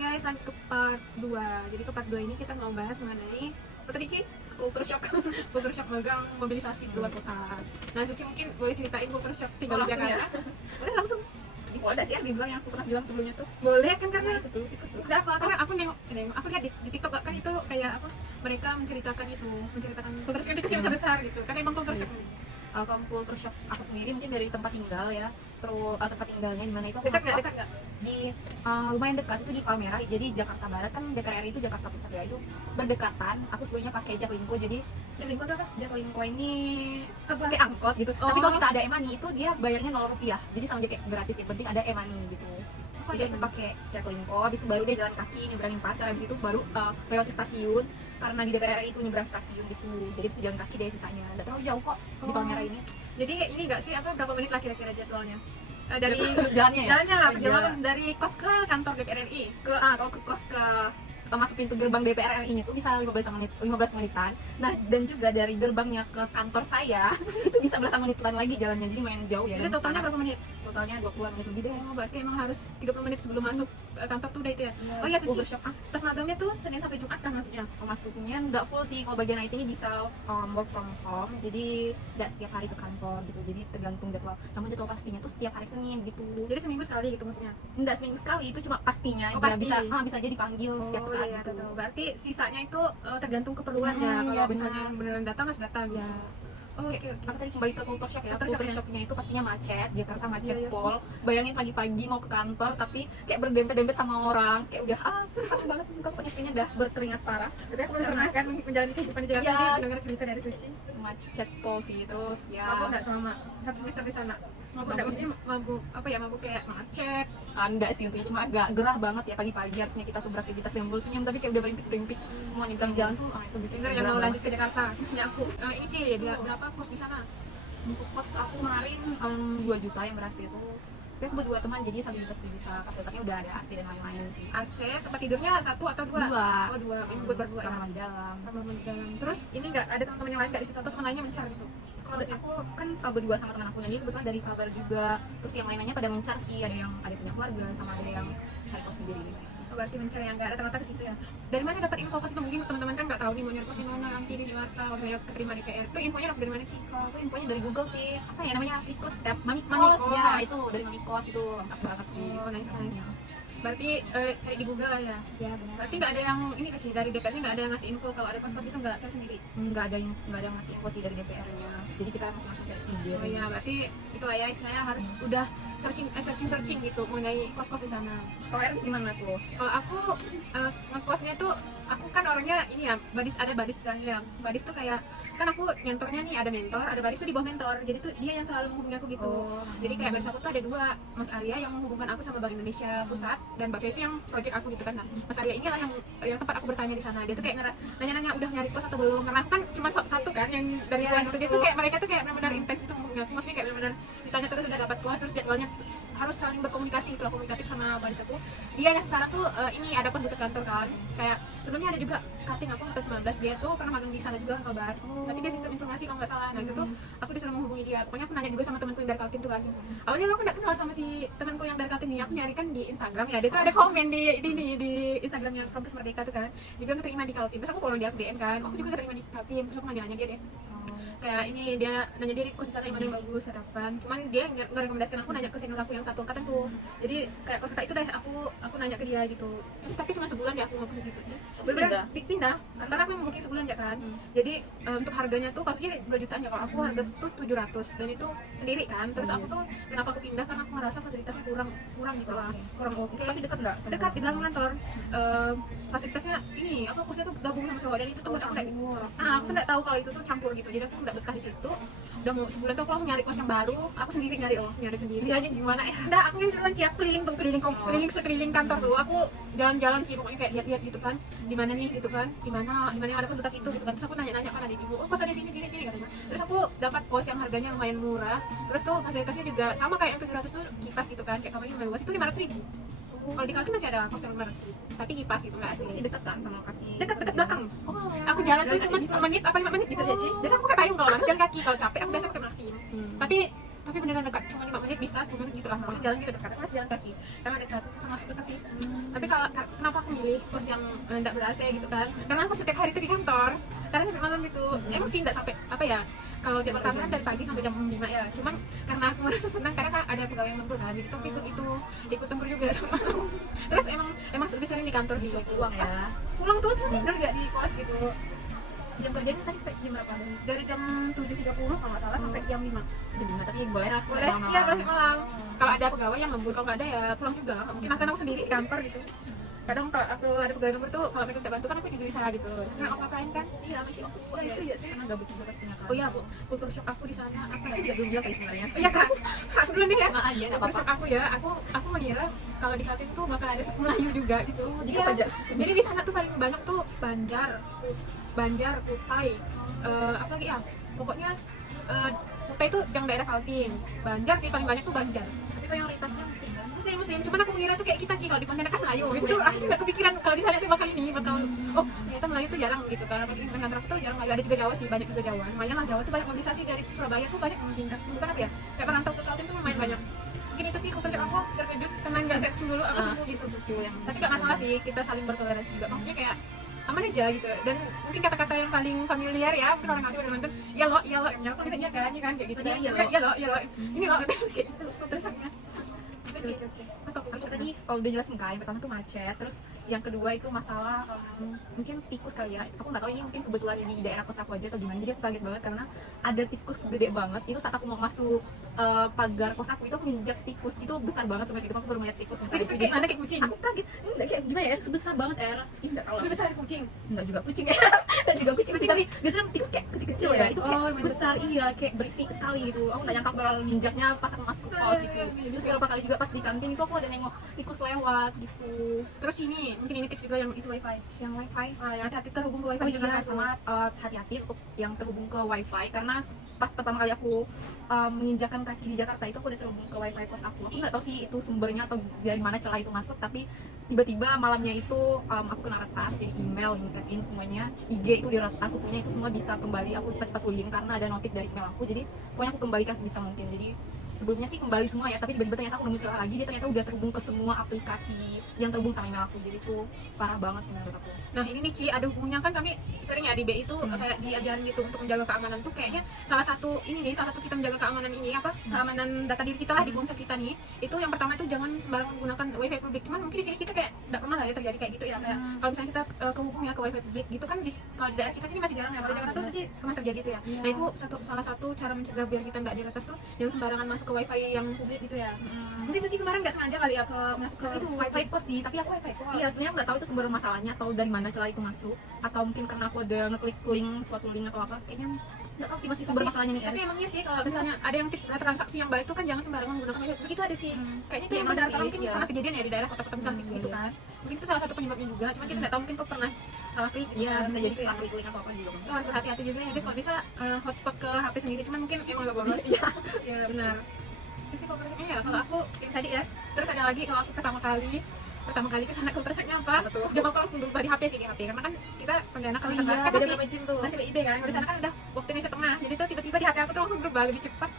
guys, lanjut ke part 2. Jadi ke part 2 ini kita mau bahas mengenai apa tadi Ci? Culture shock. Culture shock magang mobilisasi keluar kota. Nah Suci mungkin boleh ceritain culture shock tinggal di Jakarta. Boleh langsung. Ada sih yang dibilang yang aku pernah bilang sebelumnya tuh. Boleh kan karena Itu tikus tuh. udah apa? Karena aku nengok, aku lihat di TikTok kan itu kayak apa? Mereka menceritakan culture shock tikus yang besar gitu. Karena emang culture shock. Kalau culture shock aku sendiri mungkin dari tempat tinggal ya. Terus tempat tinggalnya di mana itu aku Dekat nggak? ngekos Dekat nggak? di lumayan dekat itu di Palmerah. Jadi Jakarta Barat kan DPR RI itu Jakarta Pusat ya, itu berdekatan. Aku sebelumnya pakai Jaklingko, jadi Jaklingko tuh apa? Jaklingko ini Apa? pakai angkot gitu. Oh. Tapi kalau kita ada e-money itu dia bayarnya 0 rupiah. Jadi sama aja kayak gratis, yang penting ada e-money gitu. Jadi aku pakai Jaklingko, habis itu baru dia jalan kaki nyebrangin pasar, habis itu baru lewat stasiun. Karena di DPR RI itu nyebrang stasiun gitu. Jadi itu jalan kaki deh sisanya. Nggak terlalu jauh kok di Palmerah ini. Jadi ini nggak sih apa berapa menit lah kira-kira jadwalnya? Dari Jalannya ya? jalannya lah, Iya. perjalanan dari kos ke kantor DPR RI. Kalau ke kos ke masuk pintu gerbang DPR RI-nya itu bisa 15 menitan. Nah, dan juga dari gerbangnya ke kantor saya itu bisa belasan menitan lagi jalannya. Jadi main jauh ya. Jadi dan totalnya panas. berapa menit? Totalnya 20-an menit lebih deh. Oh, berarti emang harus 30 menit sebelum masuk kantor tuh udah itu ya? Iya, Oh iya Suci, overshock. pas magangnya tuh Senin sampai Jumat kan maksudnya? Masuknya nggak full sih, kalau bagian IT-nya bisa work from home, jadi nggak setiap hari ke kantor gitu, jadi tergantung jadwal. Namun jadwal pastinya tuh setiap hari Senin gitu. Jadi seminggu sekali gitu maksudnya? Nggak seminggu sekali, itu cuma pastinya. Oh, Dia pasti. bisa aja dipanggil setiap saat iya, gitu. tahu. Berarti sisanya itu tergantung keperluan ya. Kalau Iya, misalnya benar. beneran datang harus datang. Ya. Oh, oke Kayak, oke. apa tadi kembali ke culture shock ya. Culture shock, Culture ya. shocknya itu pastinya macet, Jakarta macet Iya, iya. pol. Bayangin pagi-pagi mau ke kantor tapi kayak berdempet-dempet sama orang, kayak udah kesal banget muka, pokoknya kayaknya udah berkeringat parah. Berarti aku belum pernah kan menjalani kehidupan di Jakarta. Iya. Jadi dengar cerita dari Suci. Macet pol sih, terus ya Mabuk nggak selama 1 semester di sana? Mabuk nggak, maksudnya mabuk apa ya, mabuk kayak macet. enggak sih, untungnya cuma agak gerah banget ya pagi-pagi, harusnya kita tuh beraktivitas dan senyum tapi kayak udah berimpik-berimpik mau nyebrang jalan tuh itu gitu. Dengar yang mau lanjut ke Jakarta, maksudnya aku ini Ci, berapa kos di sana? Untuk kos aku kemarin 2 juta yang berhasil itu. Tapi aku berdua teman, jadi sambil 2 juta, fasilitasnya udah ada AC dan lain-lain sih. AC, tempat tidurnya 1 atau 2? Oh 2, ini buat berdua ya? Kamar di dalam. Kamar mandi dalam. Terus ini nggak ada teman-teman yang lain nggak di situ atau teman lainnya mencar gitu? Kalau aku kan berdua sama teman aku, jadi kebetulan dari kabar juga. Terus yang lainnya pada mencar sih, ada yang punya keluarga sama ada yang cari kos sendiri gitu. Oh, berarti mencari yang nggak rata-rata ke situ ya? Dari mana dapat info kos itu? Mungkin teman-teman kan nggak tahu nih mau nyari kos di mana nanti di Jakarta, waktu saya keterima di PR. Itu infonya dapat dari mana sih? Kalau aku infonya dari Google sih, apa ya namanya, Artikos, Money Money Kos ya, Kos. itu dari Money Kos, itu lengkap banget sih. Oh nice. Berarti cari di Google lah ya? Ya benar. Berarti nggak ada yang ini kecil dari DPR-nya nggak ada yang ngasih info kalau ada kos-kos itu nggak cari sendiri? Nggak ada yang ngasih info sih dari DPR-nya, jadi kita masing-masing cari sendiri. Oh iya, berarti itu lah ya istilahnya harus udah searching gitu mengenai kos-kos di sana. Kalau Erin gimana tuh? Kalau aku ngekosnya tuh aku kan orangnya ini ya badis istilahnya. Badis tuh kayak kan aku nyentornya nih ada mentor, ada badis tuh di bawah mentor. Jadi tuh dia yang selalu menghubungi aku gitu. Jadi kayak badis aku tuh ada 2, Mas Arya yang menghubungkan aku sama Bank Indonesia Pusat dan Mbak Fevi yang project aku gitu kan. Nah, Mas Arya inilah yang tempat aku bertanya di sana. Dia tuh kayak nanya-nanya udah nyari kos atau belum, karena aku kan cuma satu kan yang dari Iya, bulan itu. Dia tuh betul. kayak mereka tuh kayak benar-benar intens itu menghubungi aku. Maksudnya kayak benar-benar ditanya terus udah dapat kos, terus jadwalnya harus saling berkomunikasi gitu lah, komunikatif sama badis aku. Dia yang secara tuh ini ada kos dekat kantor kan. Kayak sebelumnya ada juga cutting aku angkatan 19, dia tuh pernah magang di sana juga kabar. Tapi dia sistem informasi kalau nggak salah. Nah itu tuh aku disuruh menghubungi dia. Pokoknya aku nanya juga sama temanku yang dari Kaltim tuh kan. Awalnya aku nggak kenal sama si temanku yang dari Kaltim nih. Aku nyari kan di Instagram ya. Dia tuh ada komen di Instagramnya Kampus Merdeka tuh kan. Dia bilang keterima di Kaltim. Terus aku follow dia, aku DM kan. Aku juga keterima di Kaltim. Terus aku nanya dia deh. Kayak ini dia nanya diri kos di sana yang mana yang bagus, harapan. Cuman dia nggak rekomendasikan aku, nanya ke senior aku yang satu angkatan tuh. Jadi kayak kos itu deh aku nanya ke dia gitu. Tapi cuma sebulan ya aku ngekos di situ sih. Bener-bener pindah. Karena aku yang booking sebulan ya kan. Jadi untuk harganya tuh harusnya 2 jutaan ya, kalau aku harga tuh 700 dan itu sendiri kan. Terus aku tuh kenapa aku pindah karena aku ngerasa fasilitasnya kurang gitu lah. Kurang oke. Tapi deket nggak? Dekat di belakang kantor. Fasilitasnya ini apa, kosnya tuh gabung sama cowok dan itu tuh aku nggak tahu kalau itu tuh campur gitu. Jadi aku nggak betah di situ. Udah mau sebulan tuh aku langsung nyari kos yang baru. Aku sendiri nyari sendiri. Dia aja gimana ya? Enggak, aku kan duluan Ci, aku keliling sekeliling kantor tuh. Aku jalan-jalan sih pokoknya kayak lihat-lihat gitu kan. Di mana nih gitu kan? Di mana yang ada fasilitas itu gitu kan. Terus aku nanya-nanya kan ada ibu. Oh, kos ada sini katanya. Terus aku dapat kos yang harganya lumayan murah. Terus tuh fasilitasnya juga sama kayak yang 700 tuh, kipas gitu kan. Kayak kamarnya luas itu 500.000. Kalau di Kaltim masih ada kos yang 500.000. Tapi kipas gitu enggak sih. Masih deket kan sama lokasi? Dekat belakang. Oh, Aku jalan tuh cuma 10 menit apa 5 menit gitu aja Ci. Biasa aku pakai payung kalau jalan kaki, kalau capek aku biasa pakai mesin. Tapi tapi beneran dekat, cuma 5 menit bisa, 10 menit gitu lah, pokoknya jalan gitu dekat, harus jalan kaki karena dekat, termasuk dekat sih. Tapi kalau kenapa aku milih kos yang enggak ber-AC gitu kan, karena aku setiap hari itu di kantor karena sampai malam gitu. Emang sih enggak sampai apa ya, kalau jadwal kantoran dari pagi sampai jam 5 ya, cuman karena aku merasa senang karena kan ada pegawai yang lembur kan, jadi tuh ikut lembur juga sama terus emang lebih sering di kantor sih uang pas ya. pulang tuh cuma tidur nggak di kos gitu. Jam kerjanya tadi sampai jam berapa? Dari jam 7.30 kalau nggak salah sampai jam 5. Jam 5, tapi boleh lah Boleh, iya boleh malam. Kalau ada pegawai yang lembur, kalau nggak ada ya pulang juga. Mungkin akan aku sendiri di kantor gitu. Kadang kalau aku ada pegawai lembur tuh, kalau mereka minta bantu kan aku juga bisa gitu. Nah, aku ngapain kan? Iya, masih waktu Oh, itu ya sih. karena gabut juga pastinya kan. Oh iya, Bu. Culture shock aku di sana apa ya? Aku juga belum bilang tadi sebenarnya. Iya kan? Aku dulu nih ya. Nggak aja, nggak Culture apa-apa. shock aku ya. Aku mengira kalau di kantin tuh bakal ada suku Melayu juga gitu. Jadi Iya. apa aja? Jadi di sana tuh paling banyak tuh Banjar, Kutai, apa lagi ya? Pokoknya Kutai itu yang daerah Kaltim. Banjar sih paling banyak tuh Banjar. Tapi mayoritasnya muslim kan? Muslim, cuman aku mengira tuh kayak kita sih kalau di Pontianak kan Melayu. Itu tuh aku tuh nggak kepikiran kalau di sana tuh bakal oh ternyata Melayu tuh jarang gitu. Karena di kantor aku tuh jarang Melayu, ada juga Jawa sih, banyak juga Jawa. Lumayan lah Jawa tuh banyak mobilisasi dari Surabaya tuh banyak yang pindah. Bukan apa ya? Kayak perantau ke Kaltim tuh lumayan banyak. Mungkin itu sih kultur aku terkejut karena nggak searching dulu apa suku gitu. Suku yang Tapi nggak masalah sih, kita saling bertoleransi juga. Maksudnya kayak aman aja gitu. Dan mungkin kata-kata yang paling familiar ya, mungkin orang Kaltim udah nonton, ya lo, ya aku kita iya kan kayak gitu. Ya lo, ini lo, kayak gitu. Terus itu sih. aku tadi kalau udah jelasin kan, yang pertama tuh macet, terus yang kedua itu masalah mungkin tikus kali ya. Aku nggak tahu ini mungkin kebetulan di daerah kos aku aja atau gimana, jadi aku kaget banget karena ada tikus gede banget. Itu saat aku mau masuk pagar kos aku itu aku nginjak tikus itu besar banget, sampai gitu aku baru melihat tikus besar itu. Jadi mana kayak kucing? Aku kaget, enggak kayak gimana ya, sebesar banget enggak kalau Lebih besar dari kucing. enggak juga kucing ya. Dan juga kucing sih, tapi biasanya tikus kayak kecil-kecil ya, itu kayak besar, iya kayak berisik sekali gitu. Aku nggak nyangka bakal nginjaknya pas aku masuk ke kos gitu. Terus beberapa kali juga pas di kantin itu aku ada nengok tikus lewat gitu. Terus ini, mungkin ini tips juga yang itu wifi. Yang wifi, Yang hati-hati terhubung ke wifi oh juga iya, kan. sama hati-hati untuk yang terhubung ke wifi, karena pas pertama kali aku menginjakan kaki di Jakarta itu aku udah terhubung ke wifi kos aku. Aku nggak tahu sih itu sumbernya atau dari mana celah itu masuk, tapi tiba-tiba malamnya itu aku kena retas, jadi email, LinkedIn semuanya, IG itu diretas, sukunya itu semua bisa kembali. Aku cepat-cepat pulih karena ada notif dari email aku, jadi pokoknya aku kembalikan sebisa mungkin. Jadi sebelumnya sih kembali semua ya, tapi tiba-tiba ternyata aku nemu celah lagi, dia ternyata udah terhubung ke semua aplikasi yang terhubung sama email aku. Jadi itu parah banget sih menurut aku. Nah ini nih Ci, ada hubungannya kan kami sering ya di BI itu kayak diajarin gitu untuk menjaga keamanan tuh kayaknya salah satu kita menjaga keamanan ini apa keamanan data diri kita lah di ponsel kita nih, itu yang pertama itu jangan sembarangan menggunakan wifi publik. Cuman mungkin di sini kita kayak tidak pernah lah ya terjadi kayak gitu ya, kayak kalau misalnya kita kehubung ya ke wifi publik gitu kan kalau di daerah kita sini masih jarang ya, pada Jakarta tuh sih pernah terjadi itu ya. Nah itu salah satu cara mencegah biar kita nggak diretas tuh jangan sembarangan masuk ke wifi yang publik gitu ya. Mungkin Suci kemarin nggak sengaja kali ya masuk ke Itu wifi kos sih, tapi aku wifi kos. iya sebenarnya nggak tahu itu sumber masalahnya atau dari mana celah itu masuk, atau mungkin karena aku ada ngeklik link suatu link atau apa, kayaknya nggak tahu sih masih sumber masalahnya nih. Tapi emangnya sih kalau misalnya ada yang tips transaksi yang baik itu kan jangan sembarangan menggunakan wifi publik, itu ada Ci. Kayaknya itu Iya, yang emang benar sih, karena mungkin iya. pernah kejadian ya di daerah kota-kota besar gitu kan. Mungkin itu salah satu penyebabnya juga, cuman kita nggak tahu, mungkin kok pernah salah klik. Iya, bisa jadi gitu ya. salah klik link atau apa juga kan. Itu harus berhati-hati juga ya guys, kalau bisa hotspot ke HP sendiri, cuman mungkin emang gak boros. Ya benar. Itu sih kompresnya ya, kalau aku yang tadi ya, terus ada lagi kalau aku pertama kali kesana kompresnya apa? Apa tuh? Jam aku langsung berubah di HP sih, di HP karena kan kita Pontianak Oh kan iya, kan beda masih berapa jam tuh? masih WIB kan, di sana kan udah waktu Indonesia Tengah, jadi tuh tiba-tiba di HP aku tuh langsung berubah lebih cepat.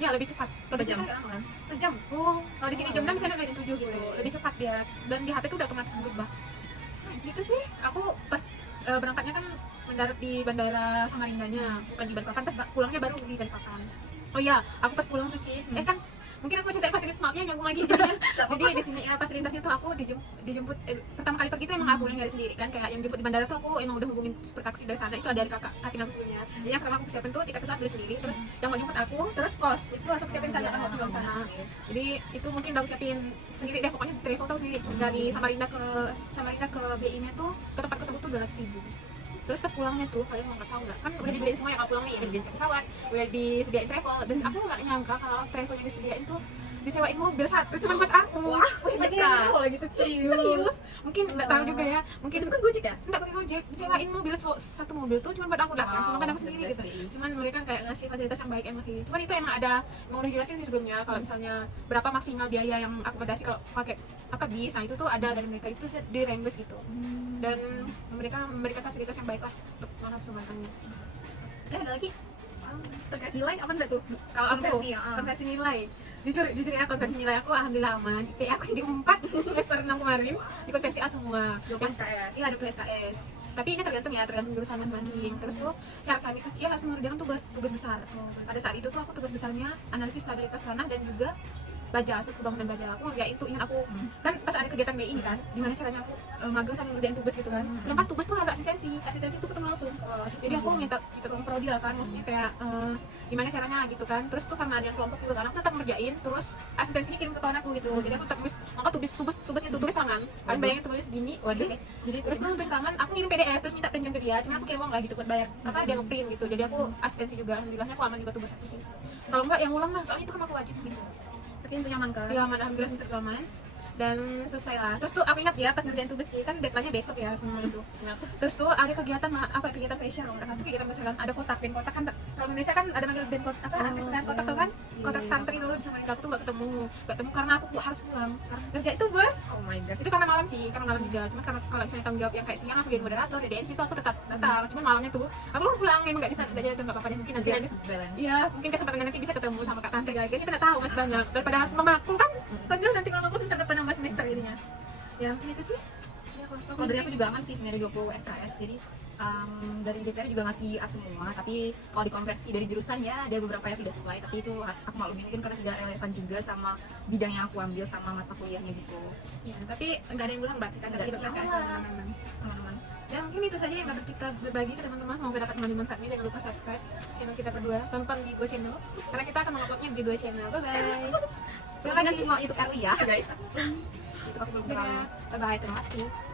Ya lebih cepat. Kalau di Berapa sini kan lama kan? Sejam. Oh, Kalau di sini jam 6, di sana udah jam 7 gitu. Lebih cepat dia. Dan di HP tuh udah otomatis berubah. Gitu sih. Aku pas berangkatnya kan mendarat di bandara Samarindanya, bukan di Balikpapan. Pas pulangnya baru di Balikpapan. Oh iya, aku pas pulang Suci. Kan mungkin aku ceritain fasilitas maafnya nyambung lagi jadinya. Jadi di sini ya pas lintasnya tuh aku dijemput pertama kali pergi tuh emang aku yang dari sendiri kan, kayak yang jemput di bandara tuh aku emang udah hubungin super taksi dari sana, itu ada dari kakak aku sebelumnya. Jadi yang pertama aku siapin tuh tiket pesawat beli sendiri, terus yang mau jemput aku terus kos itu langsung siapin sana kan waktu di sana. Jadi itu mungkin udah aku siapin sendiri deh, pokoknya travel tuh sendiri dari Samarinda ke BI nya tuh ke tempat kos aku tuh 200.000. Terus pas pulangnya tuh kalian nggak tahu nggak kan udah dibeliin semua ya, kalau pulang nih udah dibeliin pesawat, udah disediain travel, dan aku nggak nyangka kalau travel yang disediain tuh disewain mobil satu cuma buat aku. Wah, Imajinasi loh gitu, serius. Mungkin nggak tahu juga ya, mungkin itu kan Gojek ya? nggak pakai Gojek, disewain mobil satu mobil tuh cuma buat aku lah, cuma kan aku sendiri gitu. Cuman mereka kayak ngasih fasilitas yang baik emang sih. Cuman itu emang mau udah jelasin sih sebelumnya kalau misalnya berapa maksimal biaya yang akomodasi kalau pakai bis, nah itu tuh ada dari mereka itu di reimburse gitu. Dan mereka memberikan fasilitas yang baik lah untuk para semuanya. Ada lagi? Terkait nilai apa enggak tuh? Kalau aku Konversi, ya. konversi nilai. Jujur ya konversi nilai aku alhamdulillah aman. IP aku jadi 4 semester 6 kemarin di konversi A semua. 12 SKS. Iya, ada SKS. Tapi ini tergantung jurusan masing-masing. Terus tuh syarat kami kecil harus mengerjakan tugas besar. Pada saat itu tuh aku tugas besarnya analisis stabilitas tanah dan juga baja, struktur bangunan baja. Aku ngerjain tuh, ingat aku kan pas ada kegiatan BI ini kan, gimana caranya aku magang sama ngerjain tugas gitu kan. Sedangkan tugas tuh ada asistensi itu ketemu langsung. Jadi aku minta tolong prodi lah kan, maksudnya kayak gimana caranya gitu kan. Terus tuh karena ada yang kelompok juga kan, aku tetap ngerjain. Terus asistensinya kirim ke kawan aku gitu. Jadi aku tetap angkat tulis tangan. Kalian bayangin tulis segini. Waduh. Jadi terus tuh tulis tangan, aku ngirim PDF terus minta print ke dia. Cuma aku kirim uang lah gitu buat bayar. Apa dia ngeprint gitu. Jadi aku asistensi juga. Alhamdulillahnya aku aman juga tugas aku sih. Kalau enggak yang ulang lah, soalnya itu kan aku wajib gitu. Tapi itu nyaman kan? Iya aman, alhamdulillah sempat aman dan selesai lah. Terus tuh aku ingat ya pas ngerjain tugas kan deadline-nya besok ya semua itu. Terus tuh ada kegiatan kegiatan fashion kalau nggak salah tuh kegiatan fashion ada kotak kan kalau Indonesia kan ada manggil band kotak artis kan kotak tuh kan kotak tantri itu bisa main dapet tuh nggak ketemu karena aku harus pulang karena kerja itu bos. Oh my god. Itu karena malam sih, karena malam juga. Cuma karena kalau misalnya tanggung jawab yang kayak siang aku jadi moderator di DMC itu aku tetap datang. Cuma malamnya tuh aku belum pulang, emang nggak bisa jadi itu nggak apa-apa deh. Mungkin nanti ada Balance. iya, mungkin kesempatan nanti bisa ketemu sama Kak Tantri lagi. Kita nggak tahu masih banyak daripada harus memaku kan. Padahal nanti kalau aku semester depan nambah semester jadinya. Ya mungkin itu sih. Ya, Kalau dari aku juga aman sih sebenarnya 20 SKS. Jadi dari DPR juga ngasih A semua, tapi kalau dikonversi dari jurusan ya ada beberapa yang tidak sesuai, tapi itu aku maklumin mungkin karena tidak relevan juga sama bidang yang aku ambil sama mata kuliahnya gitu. Ya, tapi nggak ada yang bilang berarti kan Nggak tapi sih, kita aman. teman-teman. Ya mungkin itu saja yang dapat kita berbagi ke teman-teman, semoga dapat manfaatnya. Jangan lupa subscribe channel kita berdua, tonton di dua channel karena kita akan menguploadnya di dua channel. Bye bye. Terima kasih cuma YouTube early ya guys. Itu aku belum terlalu. Bye bye, terima kasih.